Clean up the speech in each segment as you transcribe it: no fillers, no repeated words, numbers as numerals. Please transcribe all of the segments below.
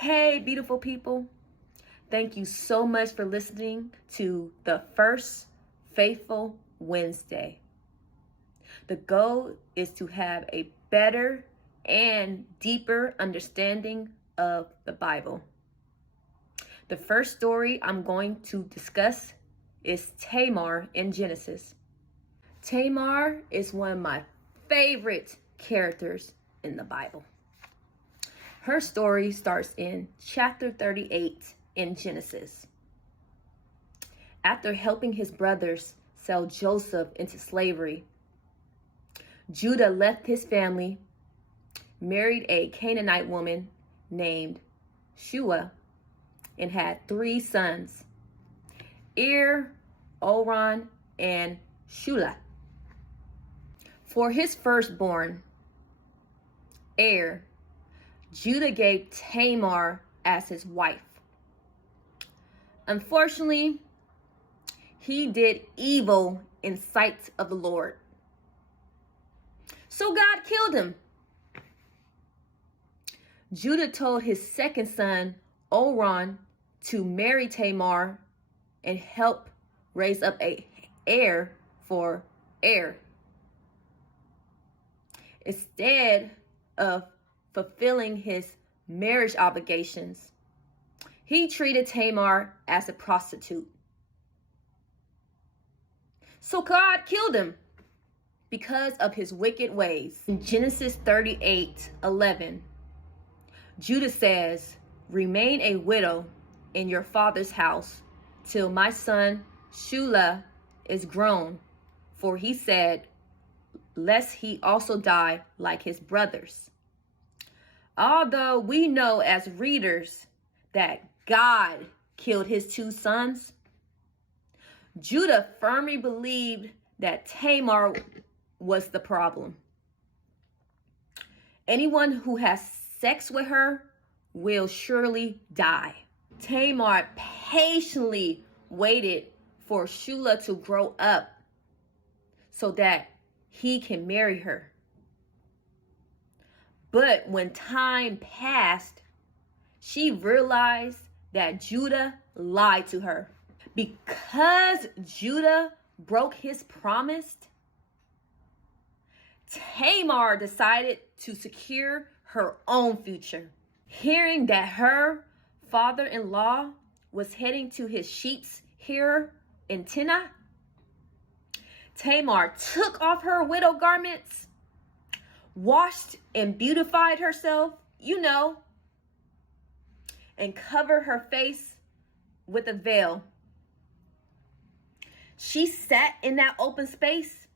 Hey, beautiful people. Thank you so much for listening to the first Faithful Wednesday. The goal is to have a better and deeper understanding of the Bible. The first story I'm going to discuss is Tamar in Genesis. Tamar is one of my favorite characters in the Bible. Her story starts in chapter 38 in Genesis. After helping his brothers sell Joseph into slavery, Judah left his family, married a Canaanite woman named Shua, and had 3 sons, Er, Oran, and Shula. For his firstborn, Er, Judah gave Tamar as his wife. Unfortunately, he did evil in sight of the Lord. So God killed him. Judah told his second son, Oran, to marry Tamar and help raise up an heir for Er. Instead of fulfilling his marriage obligations, he treated Tamar as a prostitute. So God killed him because of his wicked ways. In Genesis 38:11, Judah says, "Remain a widow in your father's house till my son Shula is grown," for he said, lest he also die like his brothers. Although we know as readers that God killed his 2 sons, Judah firmly believed that Tamar was the problem. Anyone who has sex with her will surely die. Tamar patiently waited for Shula to grow up so that he can marry her. But when time passed, she realized that Judah lied to her. Because Judah broke his promise, Tamar decided to secure her own future. Hearing that her father-in-law was heading to his sheep's shearer in Timnah, Tamar took off her widow garments, washed and beautified herself, and covered her face with a veil. She sat in that open space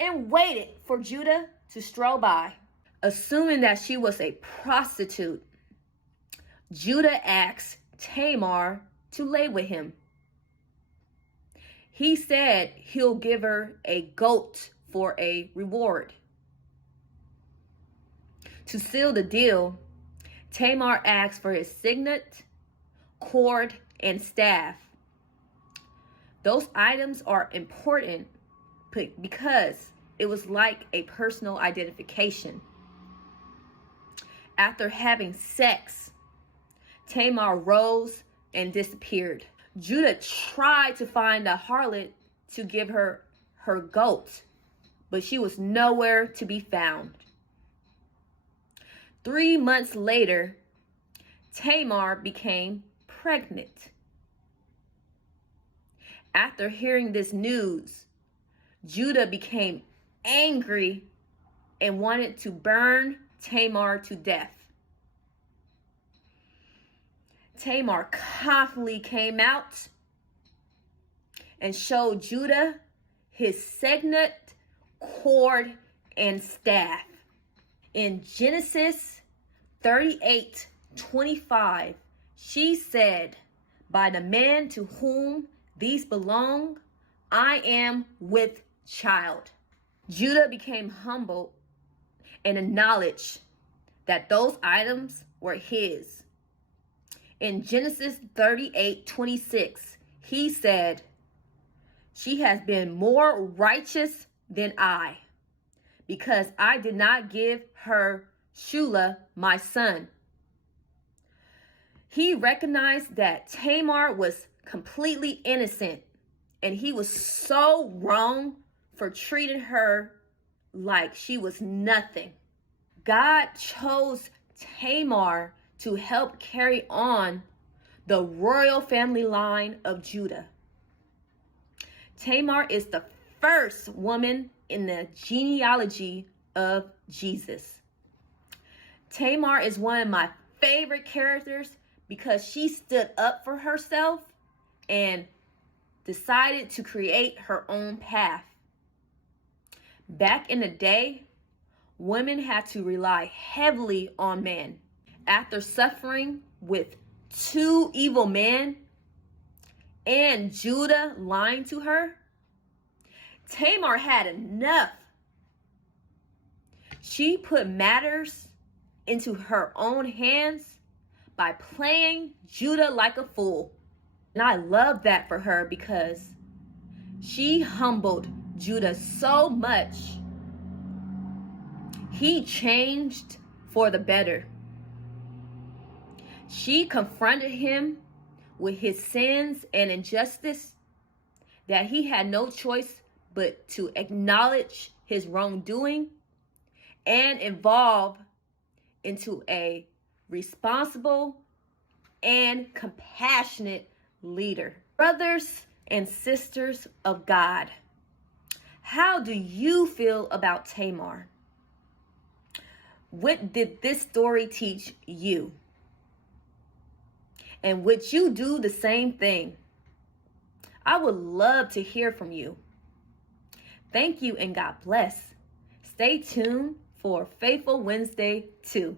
and waited for Judah to stroll by. Assuming that she was a prostitute, Judah asked Tamar to lay with him. He said he'll give her a goat for a reward. To seal the deal, Tamar asked for his signet, cord, and staff. Those items are important because it was like a personal identification. After having sex, Tamar rose and disappeared. Judah tried to find the harlot to give her her goat, but she was nowhere to be found. 3 months later, Tamar became pregnant. After hearing this news, Judah became angry and wanted to burn Tamar to death. Tamar confidently came out and showed Judah his signet, cord, and staff. In Genesis 38:25, she said, "By the man to whom these belong, I am with child." Judah became humbled and acknowledged that those items were his. In Genesis 38:26, he said, "She has been more righteous than I, because I did not give her Shula, my son. He recognized that Tamar was completely innocent, and he was so wrong for treating her like she was nothing. God chose Tamar to help carry on the royal family line of Judah. Tamar is the first woman in the genealogy of Jesus. Tamar is one of my favorite characters because she stood up for herself and decided to create her own path. Back in the day, women had to rely heavily on men. After suffering with 2 evil men and Judah lying to her, Tamar had enough. She put matters into her own hands by playing Judah like a fool. And I love that for her because she humbled Judah so much. He changed for the better. She confronted him with his sins and injustice, that he had no choice but to acknowledge his wrongdoing and evolve into a responsible and compassionate leader. Brothers and sisters of God, how do you feel about Tamar? What did this story teach you? And would you do the same thing? I would love to hear from you. Thank you and God bless. Stay tuned for Faithful Wednesday 2.